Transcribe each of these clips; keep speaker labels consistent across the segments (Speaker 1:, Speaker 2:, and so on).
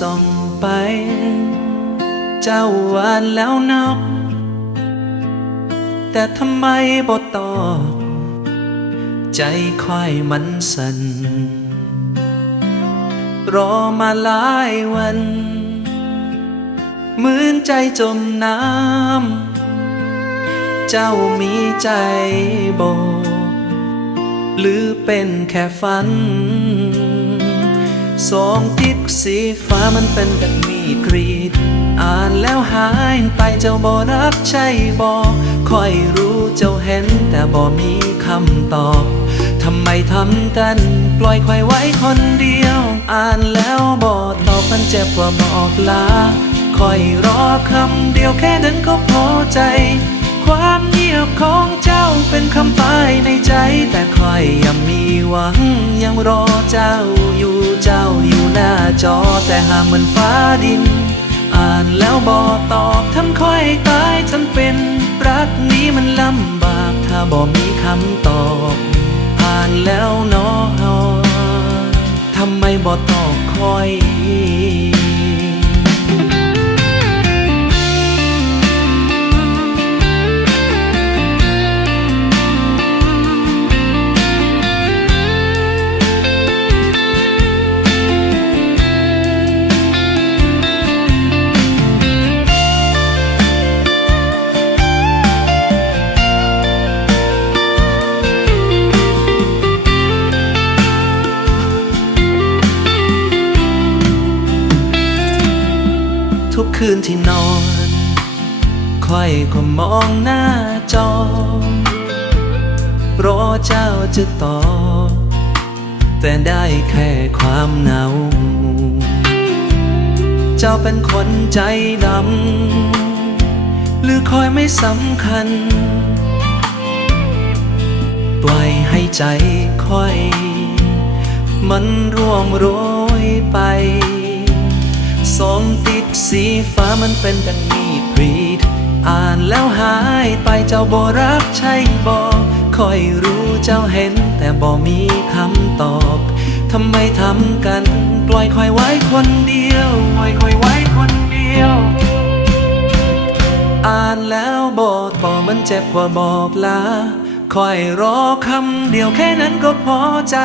Speaker 1: ส่งไป เจ้าวานแล้วนับ แต่ทำไมบ่ตอบ ใจค่อยมันสั่นรอมาหลายวันเหมือนใจจมน้ำ เจ้ามีใจบอกหรือเป็นแค่ฝัน สองทิศสีฟ้ามันเป็นดังมีกรีด อ่านแล้วหายไปเจ้าบ่รักใช่บ่ค่อยรู้เจ้าเห็นแต่บ่มีคำตอบทำไมทำกัน ปล่อยควายไว้คนเดียว อ่านแล้วบ่ตอบมันเจ็บกว่าบอกลาคอยรอคำเดียวแค่นั้นก็พอใจ ความเงียบของ เป็นคำตายในใจ แต่คอยยังมีหวัง ยังรอเจ้าอยู่เจ้าอยู่หน้าจอแต่หากมันฟ้าดิน อ่านแล้วบอตอบทำค่อยตายจนเป็น รักนี้มันลำบาก ถ้าบอมีคำตอบ อ่านแล้วเนอท คืนที่นอน ค่อยก็มองหน้าจอ รอเจ้าจะตอบแต่ได้แค่ความเหงา เจ้าเป็นคนใจดำ หรือคอยไม่สำคัญ ปล่อยให้ใจค่อย มันร่วงโรยไป สองติดสีฟ้ามันเป็นดังมีดรีด อ่านแล้วหายไปเจ้าบ่รักใช่บ่คอยรู้เจ้าเห็น แต่บ่มีคำตอบทำไมทำกัน ปล่อยคอยไว้คนเดียวปล่อยคอยไว้คนเดียว อ่านแล้วบอกต่อมันเจ็บกว่าบอกลาคอยรอคำเดียวแค่นั้นก็พอใจ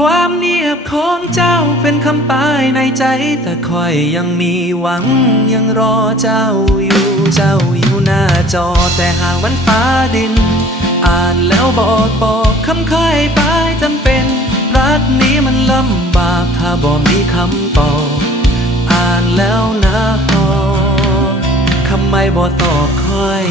Speaker 1: ความเนียบของเจ้าเป็นคำตายในใจ แต่คอยยังมีหวังยังรอเจ้าอยู่เจ้าอยู่หน้าจอแต่หากมันฟ้าดิน อ่านแล้วบอกบอกคำค่อยตายจำเป็น รักนี้มันลำบากถ้าบอกมีคำตอบอ่านแล้วนะฮอทำไมบ่ตอบค่อย